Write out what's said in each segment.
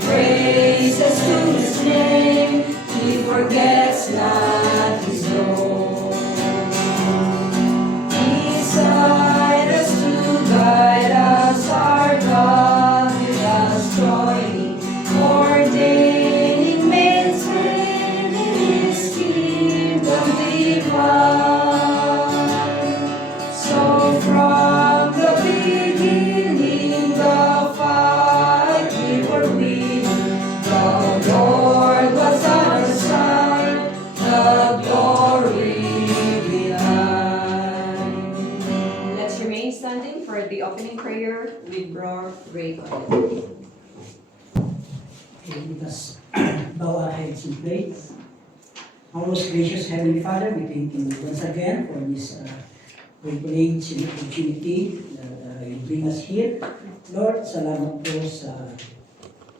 praises to his name, he forgets not his own. Beside us to guide us, our God with us joining, ordaining men's hand in his kingdom divine. So from the beginning, the fight we were winning, the Lord was on our side, the glory behind. Let's remain standing for the opening prayer with Brother Ray. Let us bow our heads in praise. Our most gracious Heavenly Father, we thank you once again for this privilege and opportunity that you bring us here. Lord, salamat po sa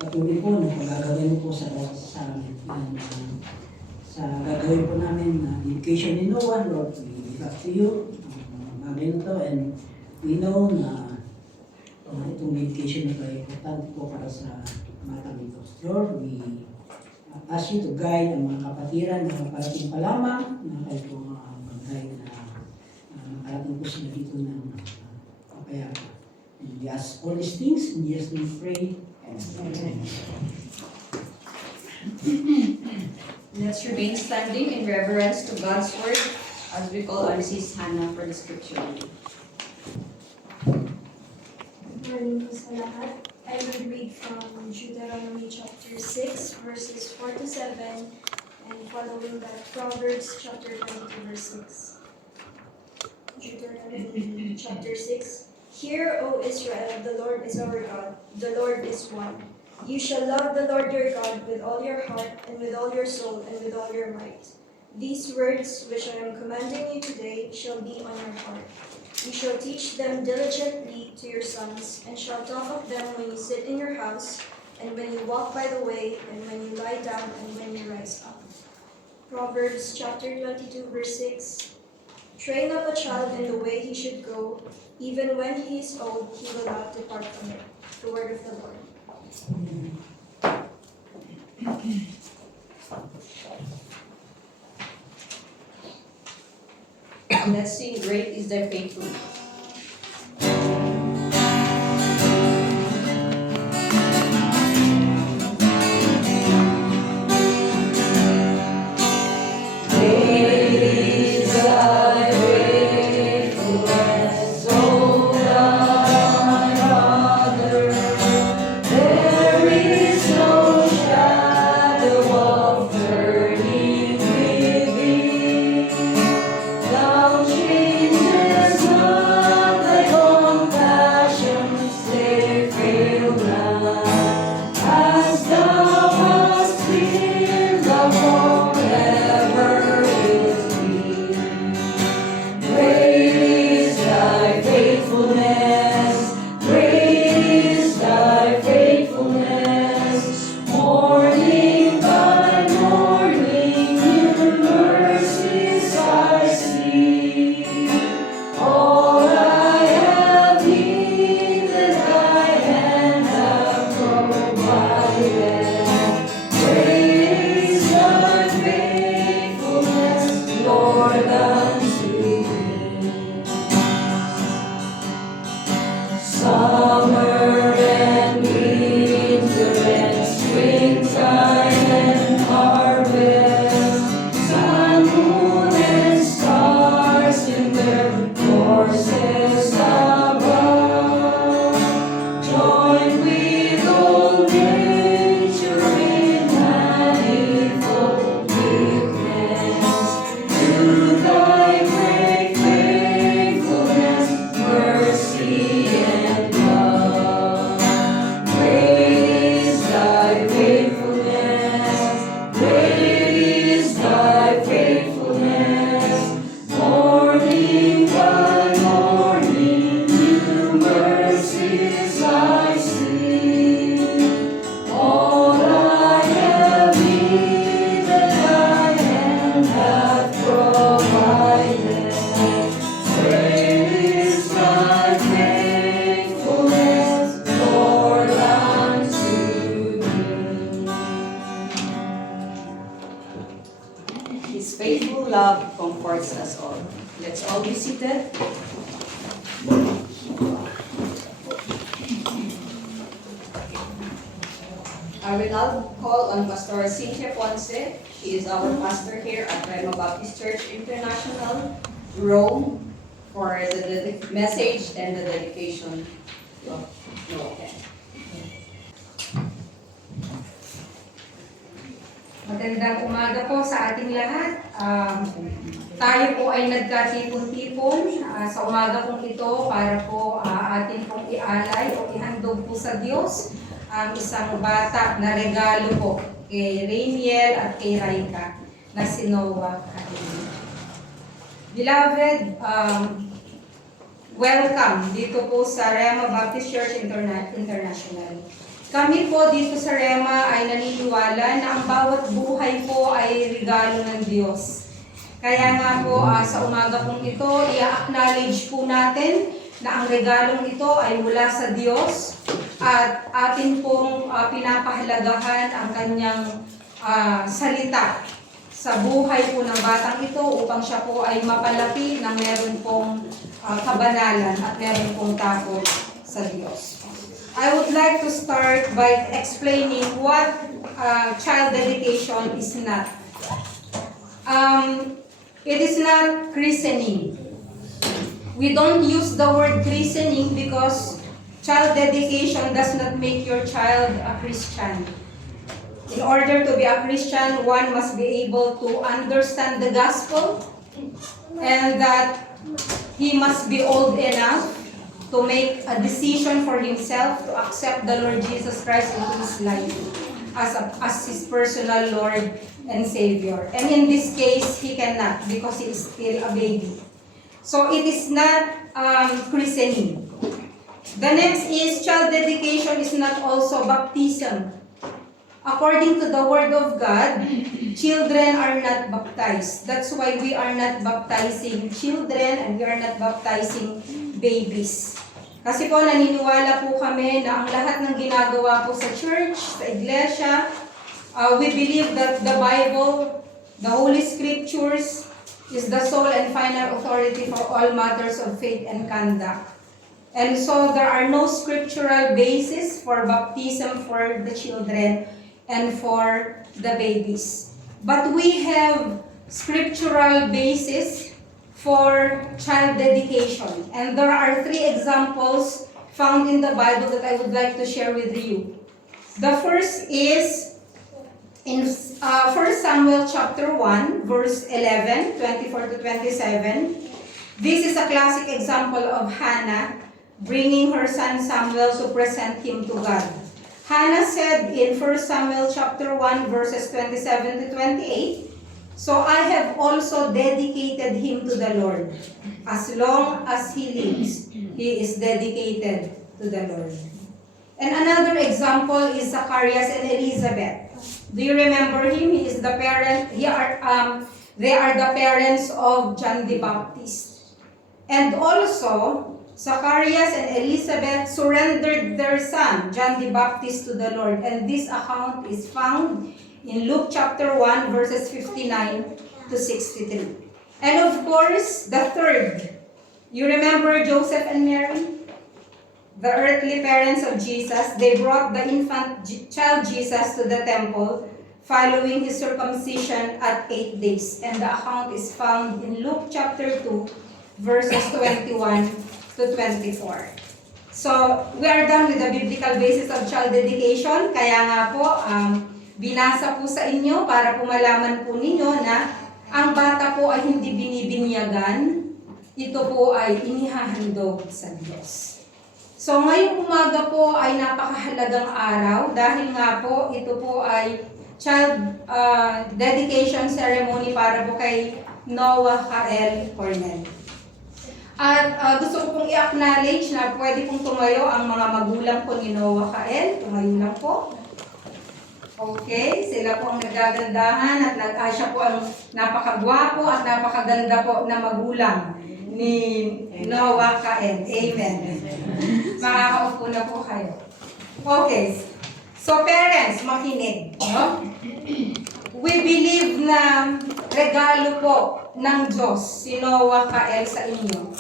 patuloy po na pagagawin po sa amin. And, sa gagawin po namin na education in Noah, Lord, we give up to you. Bagay na to, and we know na itong education na ito ay importante po para sa mga ito. Lord, we ask you to guide ang mga kapatiran na parating pa lamang na kayo po mag-guide na makarating po sila dito ng kapayapa. And we ask all these things in Jesus' name we pray. Amen. Let's remain standing in reverence to God's word as we call on Sis Hannah for the scripture. Good morning po sa lahat. I will read from Deuteronomy chapter 6 verses 4 to 7 and following that Proverbs chapter 22 verse 6. Deuteronomy chapter 6. Hear, O Israel, the Lord is our God, the Lord is one. You shall love the Lord your God with all your heart and with all your soul and with all your might. These words which I am commanding you today shall be on your heart. You shall teach them diligently to your sons, and shall talk of them when you sit in your house, and when you walk by the way, and when you lie down, and when you rise up. Proverbs chapter 22 verse 6. Train up a child in the way he should go, even when he is old, he will not depart from it. The word of the Lord. Let's sing Great is Thy Faithfulness. Thou changes not. towards us all. Let's all be seated. I will now call on Pastor Cynthia Ponce. She is our pastor here at Rema Baptist Church International, Rome, for the message and the dedication of Noah. Magandang umaga po sa ating lahat. Tayo po ay nagkatipon-tipon sa umaga pong ito para po atin pong ialay o ihandog po sa Diyos ang isang bata na regalo po kay Rainiel at kay Raika na si Noah Kain. Beloved, welcome dito po sa Rema Baptist Church International. Kami po dito sa Rema ay naniniwala na ang bawat buhay po ay regalo ng Diyos. Kaya nga po sa umaga pong ito, i-acknowledge po natin na ang regalong ito ay mula sa Diyos at atin pong pinapahalagahan ang kanyang salita sa buhay po ng batang ito upang siya po ay mapalapit na meron pong kabanalan at meron pong takot sa Diyos. I would like to start by explaining what child dedication is not. It is not christening. We don't use the word christening because child dedication does not make your child a Christian. In order to be a Christian, one must be able to understand the gospel and that he must be old enough to make a decision for himself to accept the Lord Jesus Christ into his life as his personal Lord and Savior. And in this case, he cannot because he is still a baby. So it is not christening. The next is child dedication is not also baptism. According to the Word of God, children are not baptized. That's why we are not baptizing children and we are not baptizing babies. Kasi po naniniwala po kami na ang lahat ng ginagawa po sa church, sa iglesia, we believe that the Bible, the Holy Scriptures, is the sole and final authority for all matters of faith and conduct. And so there are no scriptural basis for baptism for the children and for the babies. But we have scriptural basis for child dedication. And there are 3 examples found in the Bible that I would like to share with you. The first is in 1 Samuel chapter 1, verse 11, 24 to 27. This is a classic example of Hannah bringing her son Samuel to present him to God. Hannah said in 1 Samuel chapter 1, verses 27 to 28, "So I have also dedicated him to the Lord. As long as he lives, he is dedicated to the Lord." And another example is Zacharias and Elizabeth. Do you remember him? He is the parent. They are the parents of John the Baptist. And also, Zacharias and Elizabeth surrendered their son, John the Baptist, to the Lord. And this account is found in Luke chapter 1, verses 59 to 63. And of course, the third. You remember Joseph and Mary? The earthly parents of Jesus. They brought the infant child Jesus to the temple following his circumcision at 8 days. And the account is found in Luke chapter 2, verses 21 to 24. So, we are done with the biblical basis of child dedication. Kaya nga po, binasa po sa inyo para po malaman po ninyo na ang bata po ay hindi binibinyagan. Ito po ay inihahandog sa Diyos. So, ngayong umaga po ay napakahalagang araw dahil nga po ito po ay child dedication ceremony para po kay Noah Kael Cornel. At gusto ko pong i-acknowledge na pwede pong tumayo ang mga magulang po ni Noah Kael. Tumayo lang po. Okay, sila po ang nagagandahan at siya po ang napakagwapo at napakaganda po na magulang ni Noah Kael. Amen. Makakaupo na po kayo. Okay. So parents, makinig. No? we believe na regalo po ng Diyos si Noah Kael sa inyo.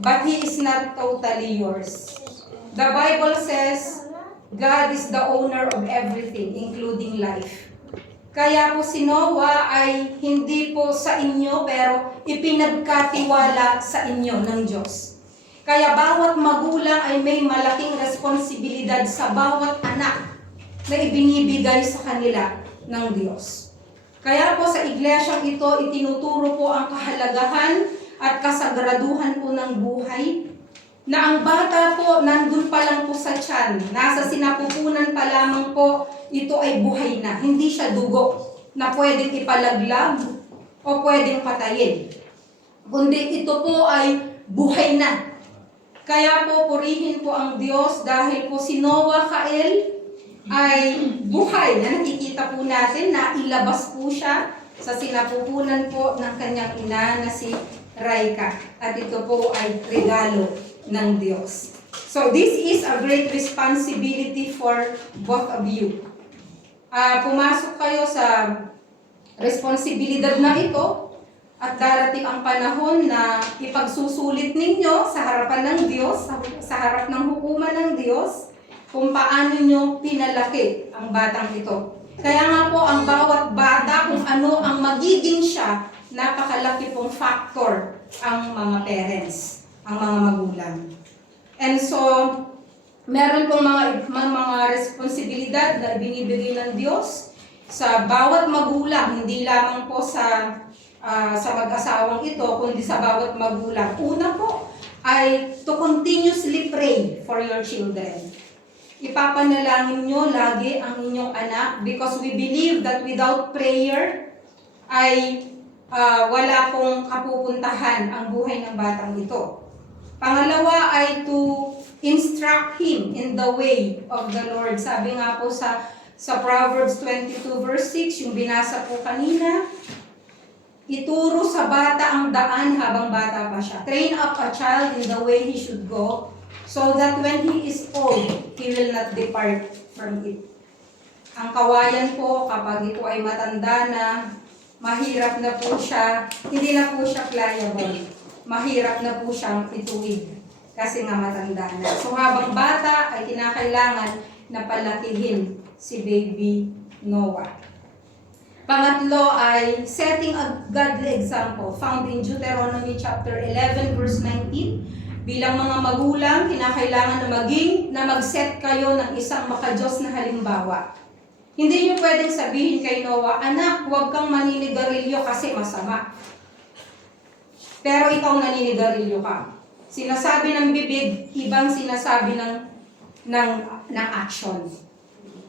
But he is not totally yours. The Bible says, God is the owner of everything, including life. Kaya po si Noah ay hindi po sa inyo, pero ipinagkatiwala sa inyo ng Diyos. Kaya bawat magulang ay may malaking responsibilidad sa bawat anak na ibinibigay sa kanila ng Diyos. Kaya po sa iglesyang ito, itinuturo po ang kahalagahan at kasagraduhan po ng buhay, na ang bata po nandun pa lang po sa tiyan, nasa sinapupunan pa lamang po, ito ay buhay na. Hindi siya dugo na pwedeng ipalaglag o pwedeng patayin. Kundi ito po ay buhay na. Kaya po purihin po ang Diyos dahil po si Noah Kael ay buhay na nakikita po natin na ilabas po siya sa sinapupunan po ng kanyang ina na si Raika. At ito po ay regalo ng Diyos. So this is a great responsibility for both of you. Pumasok kayo sa responsibilidad na ito at darating ang panahon na ipagsusulit ninyo sa harapan ng Diyos, sa harap ng hukuman ng Diyos, kung paano nyo pinalaki ang batang ito. Kaya nga po ang bawat bata, kung ano ang magiging siya, napakalaki pong factor ang mga parents, ang mga magulang. And so, meron pong mga responsibilidad na ibinibigay ng Diyos sa bawat magulang, hindi lamang po sa mag-asawang ito, kundi sa bawat magulang. Una po ay to continuously pray for your children. Ipapanalangin nyo lagi ang inyong anak because we believe that without prayer ay wala pong kapupuntahan ang buhay ng batang ito. Pangalawa ay to instruct him in the way of the Lord. Sabi nga po sa Proverbs 22 verse 6, yung binasa po kanina, ituro sa bata ang daan habang bata pa siya. Train up a child in the way he should go, so that when he is old, he will not depart from it. Ang kawayan po, kapag ito ay matanda na, mahirap na po siya, hindi na po siya pliable. Mahirap na po siyang ituwid kasi nga matanda na. So habang bata ay kinakailangan na palakihin si baby Noah. Pangatlo ay setting a godly example found in Deuteronomy chapter 11 verse 19. Bilang mga magulang, kinakailangan na mag-set kayo ng isang makadiyos na halimbawa. Hindi niyo pwedeng sabihin kay Noah, anak, huwag kang maninigarilyo kasi masama. Pero ikaw naninigarilyo ka. Sinasabi ng bibig, ibang sinasabi ng action.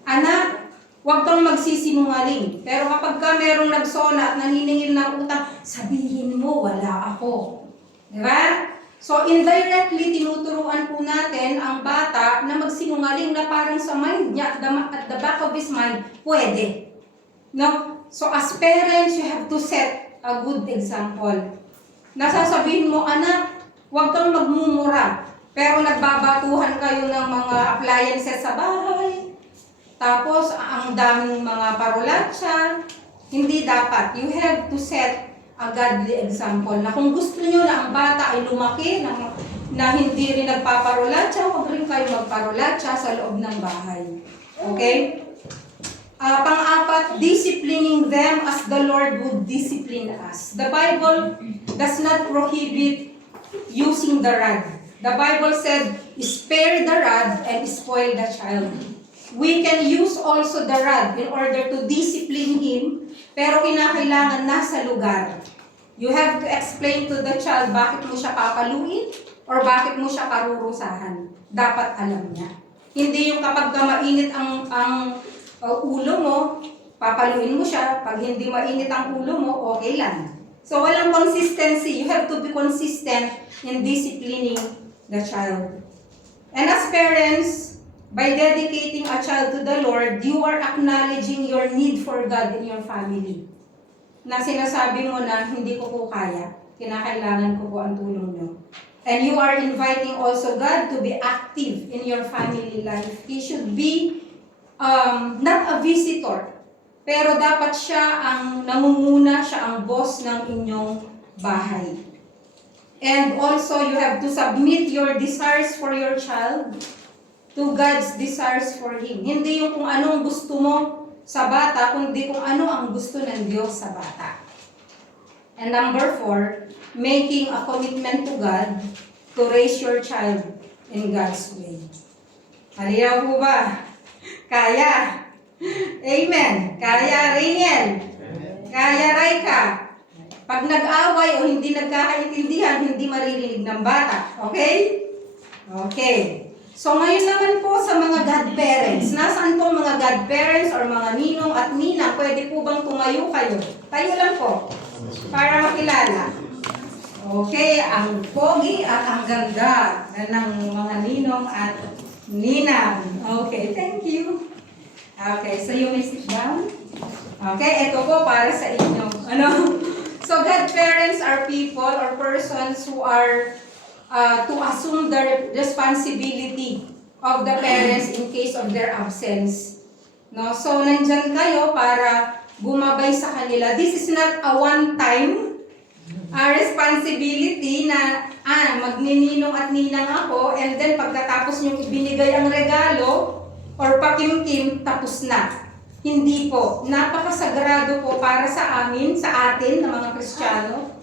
Anak, huwag kang magsisinungaling. Pero kapag ka merong nagsona at naniningil ng utang, sabihin mo, wala ako. Diba? So indirectly, tinuturuan po natin ang bata na magsinungaling na parang sa mind niya, at the back of his mind, pwede. No? So as parents, you have to set a good example. Nasasabihin mo, anak, huwag kang magmumura. Pero nagbabatuhan kayo ng mga appliances sa bahay. Tapos, ang daming mga parolatsa. Hindi dapat. You have to set a godly example na kung gusto nyo na ang bata ay lumaki na hindi rin nagpaparolatsa, huwag rin kayo magparolatsa sa loob ng bahay. Okay? Pang-apat, disciplining them as the Lord would discipline us. The Bible does not prohibit using the rod. The Bible said, spare the rod and spoil the child. We can use also the rod in order to discipline him, pero kinakailangan nasa lugar. You have to explain to the child bakit mo siya papaluin or bakit mo siya parurusahan. Dapat alam niya. Hindi yung kapag mainit ang ulo mo, papaluin mo siya. Pag hindi mainit ang ulo mo, okay lang. So walang consistency. You have to be consistent in disciplining the child. And as parents, by dedicating a child to the Lord, you are acknowledging your need for God in your family. Na sinasabi mo na hindi ko po kaya, kinakailangan ko po ang tulong nyo. And you are inviting also God to be active in your family life. He should be not a visitor, Pero dapat siya ang namumuna, siya ang boss ng inyong bahay. And also, you have to submit your desires for your child to God's desires for him. Hindi yung kung anong gusto mo sa bata, kundi kung ano ang gusto ng Diyos sa bata. And number 4, making a commitment to God to raise your child in God's way. Halinaw po ba? Kaya? Amen. Kaya, Rainiel? Kaya, Raika? Pag nag-away o hindi nagkakaintindihan, hindi maririnig ng bata. Okay? Okay. So ngayon naman po sa mga godparents. Nasaan po mga godparents or mga ninong at ninang? Pwede po bang tumayo kayo? Tayo lang po. Para makilala. Okay, ang pogi at ang ganda ng mga ninong at ninang. Okay, thank you. Okay, so you may sit down. Okay, ito po para sa inyo. So godparents are people or persons who are to assume the responsibility of the parents in case of their absence. No, so nandyan kayo para gumabay sa kanila. This is not a one-time responsibility na magnininong at ninang ako and then pagkatapos nyo ibinigay ang regalo or pakimkim, tapos na. Hindi po. Napakasagrado po para sa amin, sa atin na mga Kristiyano,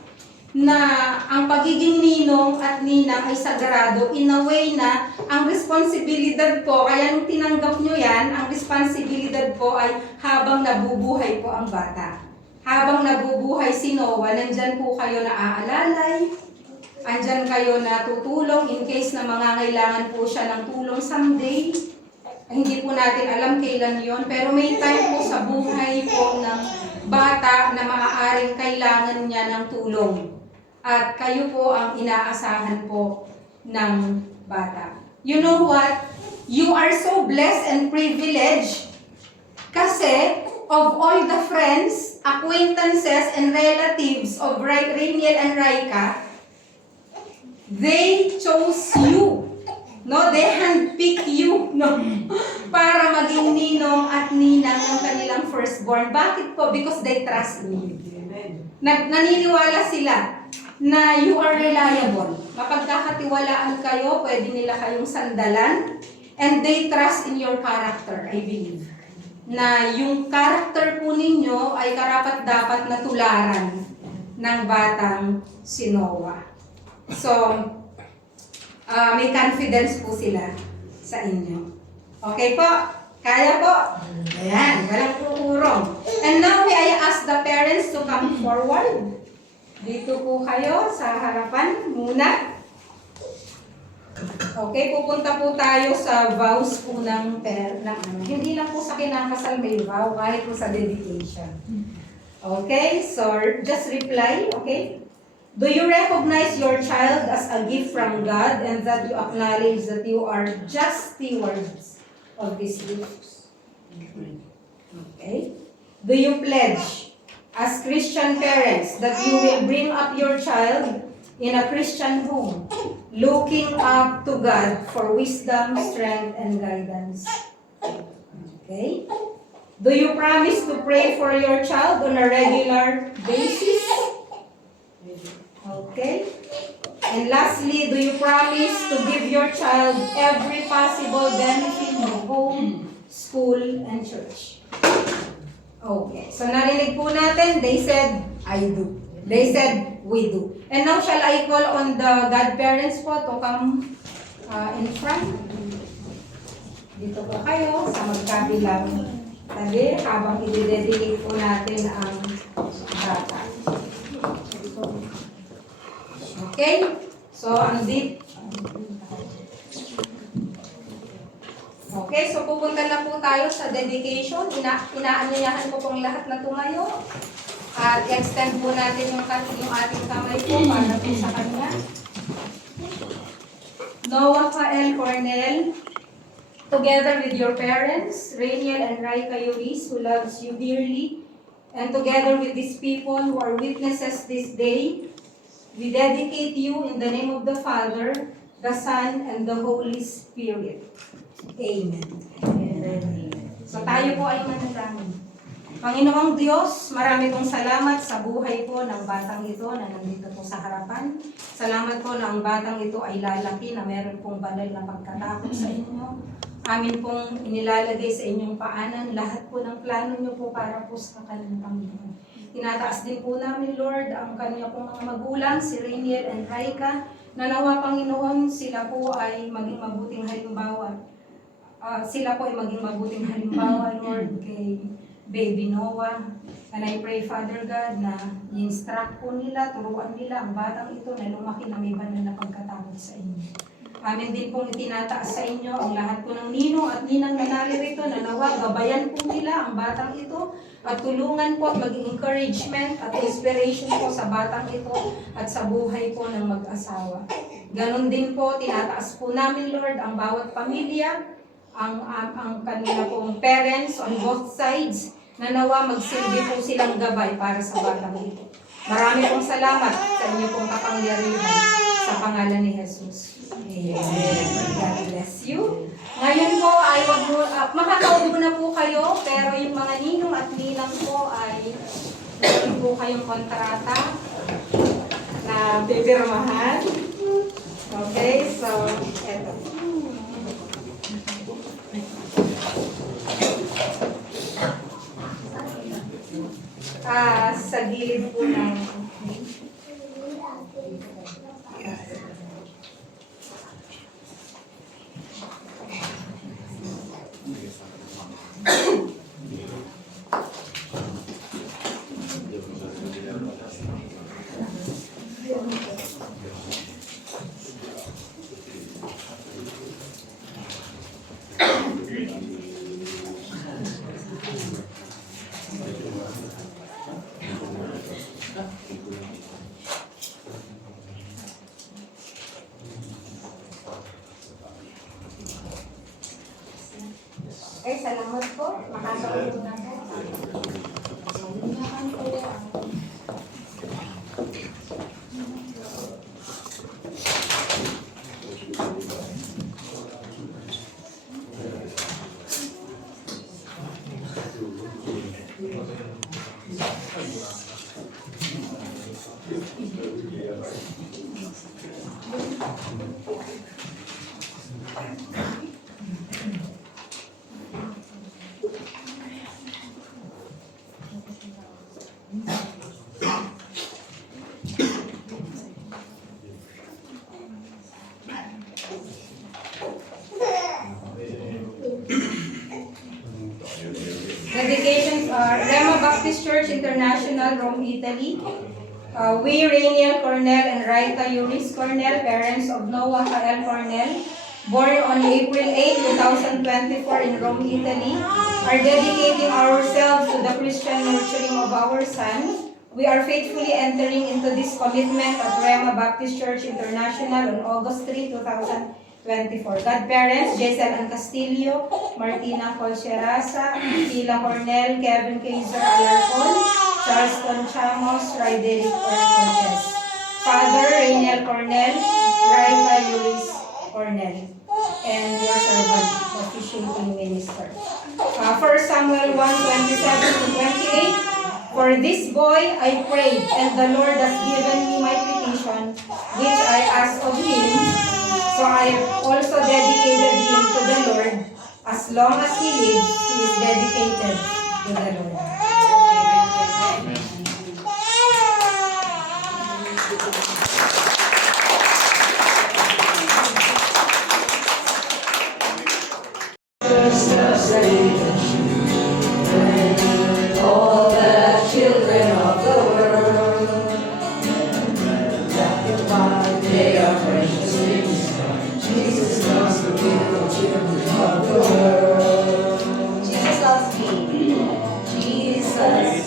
na ang pagiging ninong at ninang ay sagrado in a way na ang responsibilidad po, kaya nung tinanggap nyo yan, ang responsibilidad po ay habang nabubuhay po ang bata. Habang nabubuhay si Noah, nandyan po kayo na aalalay, andyan kayo na tutulong in case na mangangailangan po siya ng tulong someday. Hindi po natin alam kailan yon, pero may time po sa buhay po ng bata na maaaring kailangan niya ng tulong. At kayo po ang inaasahan po ng bata. You know what? You are so blessed and privileged kasi of all the friends, acquaintances, and relatives of Rainiel and Raika, they chose you. No, they handpick you, no, para maging ninong at ninang ng kanilang firstborn. Bakit po? Because they trust me. Naniniwala sila na you are reliable. Mapagkakatiwalaan kayo, pwede nila kayong sandalan, and they trust in your character, I believe. Na yung character po ninyo ay karapat-dapat na tularan ng batang si Noah. So, may confidence po sila sa inyo. Okay po? Kaya po? Ayan, walang uurong. And now may I ask the parents to come forward. Dito po kayo sa harapan muna. Okay, pupunta po tayo sa vows po ng hindi lang po sa kinakasal may vow, kahit po sa dedication. Okay, so just reply, okay? Do you recognize your child as a gift from God and that you acknowledge that you are just stewards of these gifts? Okay? Do you pledge as Christian parents that you will bring up your child in a Christian home, looking up to God for wisdom, strength, and guidance? Okay? Do you promise to pray for your child on a regular basis? Okay? And lastly, do you promise to give your child every possible benefit of home, school, and church? Okay. So narinig po natin, they said, I do. They said, we do. And now shall I call on the godparents po to come in front? Dito po kayo sa magkabilang tabi habang i-dedicate po natin ang bata. Okay? So, okay, so pupunta na po tayo sa dedication. Inaanyayahan ko pong lahat na tumayo. At extend po natin yung ating kamay po para po sa kanya. Noah L. Cornell, together with your parents, Rainiel and Raika Yuris, who loves you dearly, and together with these people who are witnesses this day, we dedicate you in the name of the Father, the Son, and the Holy Spirit. Amen. Amen. So tayo po ay manalangin. Panginoong Diyos, marami pong salamat sa buhay po ng batang ito na nandito po sa harapan. Salamat po na ang batang ito ay lalaki na meron pong banal na pagkatakot sa inyo. Amin pong inilalagay sa inyong paanan lahat po ng plano niyo po para po sa kanyang Panginoon. Tinataas din po namin, Lord, ang kanya pong mga magulang, si Rainiel and Raika, na nawa, Panginoon, sila po ay maging mabuting halimbawa. Lord, kay Baby Noah. And I pray, Father God, na i-instruct po nila, turuan nila ang batang ito na lumaki na may banal na pagkatakot sa inyo. Amin din pong itinataas sa inyo ang lahat po ng ninong at ninang na naririto na nawa, gabayan po nila ang batang ito at tulungan po at maging encouragement at inspiration po sa batang ito at sa buhay po ng mag-asawa. Ganon din po, tinataas po namin, Lord, ang bawat pamilya, ang kanila pong parents on both sides, na nawa magsilbi po silang gabay para sa batang ito. Marami pong salamat sa inyo pong kapangyarihan sa pangalan ni Jesus. Amen. God bless you. Ngayon po ay makakaupo na po kayo, pero yung mga ninong at ninang po ay meron po kayong kontrata na pipirmahan. Okay, so eto. Sa gilid po ng salamat po. Makakaupo na po. Dedications are Rema Baptist Church International, Rome, Italy. We, Rainiel Cornell and Raika Yuris Cornell, parents of Noah Kael Cornell, born on April 8, 2024 in Rome, Italy, are dedicating ourselves to the Christian nurturing of our son. We are faithfully entering into this commitment at Rema Baptist Church International on August 3, 2024. Godparents, Jesel Ann Castillo, Martina Colcherasa, Tila Cornell, Kevin Kaiser Alarcon, Charles Conchamos, Raideric Cortez. Father, Rainiel Cornell, Raika Yuris Cornell, and your servant, officiating minister. 1 Samuel 1:27-28. For this boy I prayed, and the Lord has given me my petition, which I asked of him. So I also dedicated him to the Lord. As long as he lives, he is dedicated to the Lord. All the children of the world, they are precious things. Jesus loves the little children of the world. Jesus loves me. Jesus.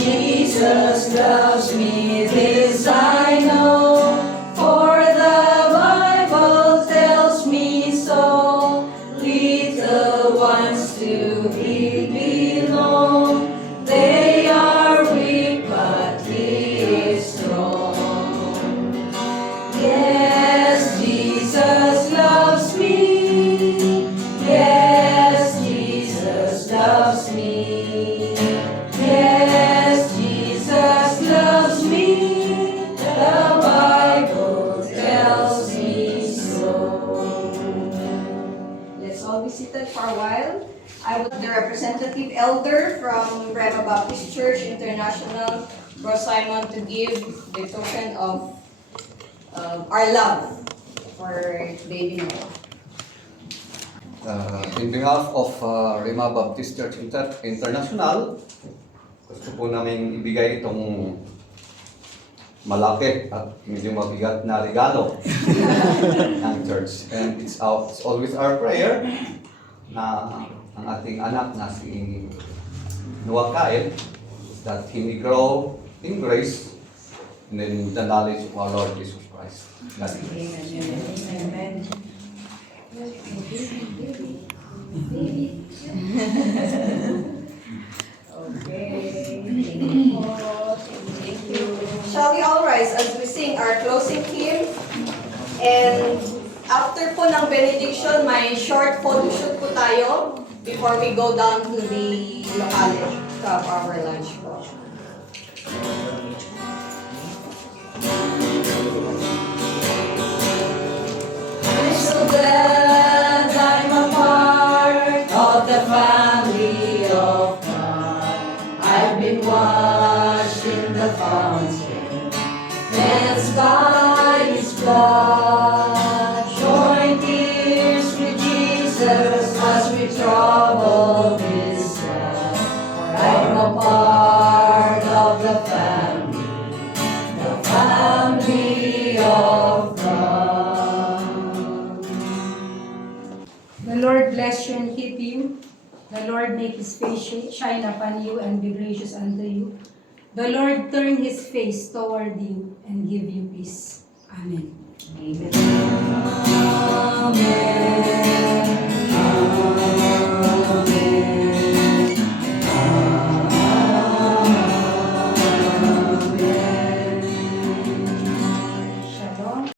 Jesus loves me, this I for a while. I would the representative elder from Rema Baptist Church International, Bro Simon, to give the token of our love for baby Noah. In behalf of Rema Baptist Church International, gusto po namin ibigay itong malaki at medyo mabigat na regalo ng church. And it's always our prayer na ang ating anak na si Noah Kyle, that he may grow in grace and in the knowledge of our Lord Jesus Christ. God bless. Amen. Okay. Thank you. Shall we all rise as we sing our closing hymn? And after po ng benediction, may short photoshoot po tayo before we go down to the locale to have our lunch po. I'm so glad I'm a part of the family of God. I've been washed in the fountain, cleansed by His blood. Join tears with Jesus as we trouble His land. For I'm a part of the family of God. The Lord bless you and keep you. The Lord make His face shine upon you and be gracious unto you. The Lord turn His face toward you and give you peace. Amen. Amen.